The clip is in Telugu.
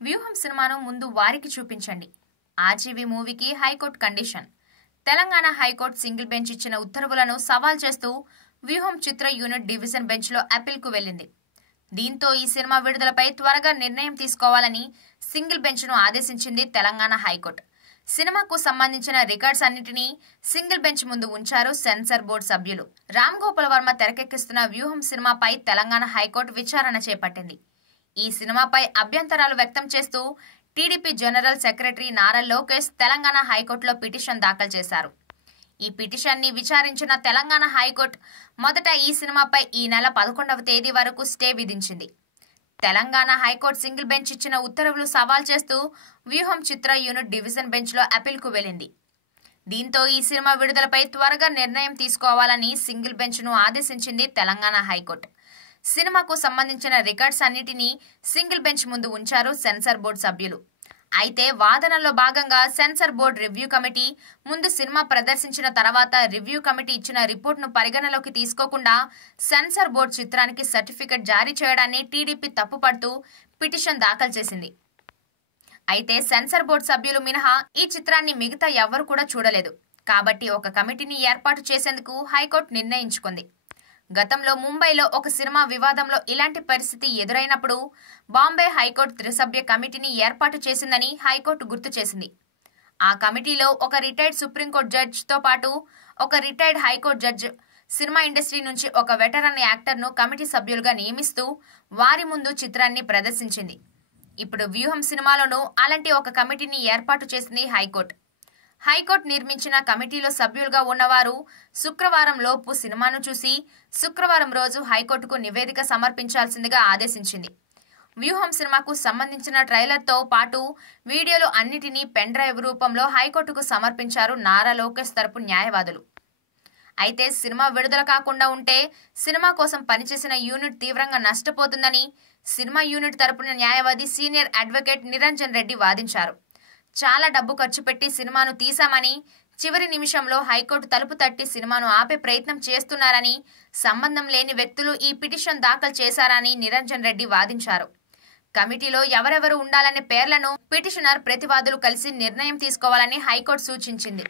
వ్యూహం సినిమాను ముందు వారికి చూపించండి. ఆర్జీవీ మూవీకి high court condition. Telangana high court single bench ఇచ్చిన ఉత్తర్వులను సవాల్ చేస్తూ వ్యూహం చిత్ర యూనిట్ డివిజన్ బెంచ్లో అప్పీల్కు వెళ్లింది. దీంతో ఈ సినిమా విడుదలపై త్వరగా నిర్ణయం తీసుకోవాలని సింగిల్ బెంచ్ను ఆదేశించింది తెలంగాణ హైకోర్టు. సినిమాకు సంబంధించిన రికార్డ్స్ అన్నింటినీ సింగిల్ బెంచ్ ముందు ఉంచారు సెన్సార్ బోర్డు సభ్యులు. రామ్ గోపాల్ వర్మ తెరకెక్కిస్తున్న వ్యూహం సినిమాపై తెలంగాణ హైకోర్టు విచారణ చేపట్టింది. ఈ సినిమాపై అభ్యంతరాలు వ్యక్తం చేస్తూ TDP general secretary Nara Lokesh Telangana హైకోర్టులో పిటిషన్ దాఖలు చేశారు. ఈ పిటిషన్ని విచారించిన తెలంగాణ హైకోర్టు మొదట ఈ సినిమాపై ఈ నెల 11వ తేదీ వరకు స్టే విధించింది. తెలంగాణ హైకోర్టు సింగిల్ బెంచ్ ఇచ్చిన ఉత్తర్వులు సవాల్ చేస్తూ వ్యూహం చిత్ర యూనిట్ డివిజన్ బెంచ్లో అప్పీల్కు వెళ్లింది. దీంతో ఈ సినిమా విడుదలపై త్వరగా నిర్ణయం తీసుకోవాలని సింగిల్ బెంచ్ను ఆదేశించింది తెలంగాణ హైకోర్టు. సినిమాకు సంబంధించిన రికార్డ్స్ అన్నిటినీ సింగిల్ బెంచ్ ముందు ఉంచారు సెన్సార్ బోర్డు సభ్యులు. అయితే వాదనలో భాగంగా సెన్సార్ బోర్డు రివ్యూ కమిటీ ముందు సినిమా ప్రదర్శించిన తర్వాత రివ్యూ కమిటీ ఇచ్చిన రిపోర్టును పరిగణలోకి తీసుకోకుండా సెన్సార్ బోర్డు చిత్రానికి సర్టిఫికెట్ జారీ చేయడాన్ని టీడీపీ తప్పుపడుతూ పిటిషన్ దాఖలు చేసింది. అయితే సెన్సార్ బోర్డు సభ్యులు మినహా ఈ చిత్రాన్ని మిగతా ఎవ్వరూ కూడా చూడలేదు. కాబట్టి ఒక కమిటీని ఏర్పాటు చేసేందుకు హైకోర్టు నిర్ణయించుకుంది. గతంలో ముంబైలో ఒక సినిమా వివాదంలో ఇలాంటి పరిస్థితి ఎదురైనప్పుడు బాంబే హైకోర్టు త్రిసభ్య కమిటీని ఏర్పాటు చేసిందని హైకోర్టు గుర్తు చేసింది. ఆ కమిటీలో ఒక రిటైర్డ్ సుప్రీంకోర్టు జడ్జితో పాటు ఒక retired high court judge, cinema industry నుంచి ఒక వెటరన్ యాక్టర్ను కమిటీ సభ్యులుగా నియమిస్తూ వారి ముందు చిత్రాన్ని ప్రదర్శించింది. ఇప్పుడు వ్యూహం సినిమాలోనూ అలాంటి ఒక కమిటీని ఏర్పాటు చేసింది హైకోర్టు. హైకోర్టు నిర్మించిన కమిటీలో సభ్యులుగా ఉన్నవారు శుక్రవారం లోపు సినిమాను చూసి శుక్రవారం రోజు హైకోర్టుకు నివేదిక సమర్పించాల్సిందిగా ఆదేశించింది. వ్యూహం సినిమాకు సంబంధించిన ట్రైలర్తో పాటు వీడియోలు అన్నిటినీ పెన్ డ్రైవ్ రూపంలో హైకోర్టుకు సమర్పించారు నారా లోకేష్ తరపు న్యాయవాదులు. అయితే సినిమా విడుదల కాకుండా ఉంటే సినిమా కోసం పనిచేసిన యూనిట్ తీవ్రంగా నష్టపోతుందని సినిమా యూనిట్ తరపున న్యాయవాది సీనియర్ అడ్వకేట్ నిరంజన్ రెడ్డి వాదించారు. చాలా డబ్బు ఖర్చు పెట్టి సినిమాను తీశామని, చివరి నిమిషంలో హైకోర్టు తలుపు తట్టి సినిమాను ఆపే ప్రయత్నం చేస్తున్నారని, సంబంధం లేని వ్యక్తులు ఈ పిటిషన్ దాఖలు చేశారని నిరంజన్ రెడ్డి వాదించారు. కమిటీలో ఎవరెవరు ఉండాలనే పేర్లను పిటిషనర్, ప్రతివాదులు కలిసి నిర్ణయం తీసుకోవాలని హైకోర్టు సూచించింది.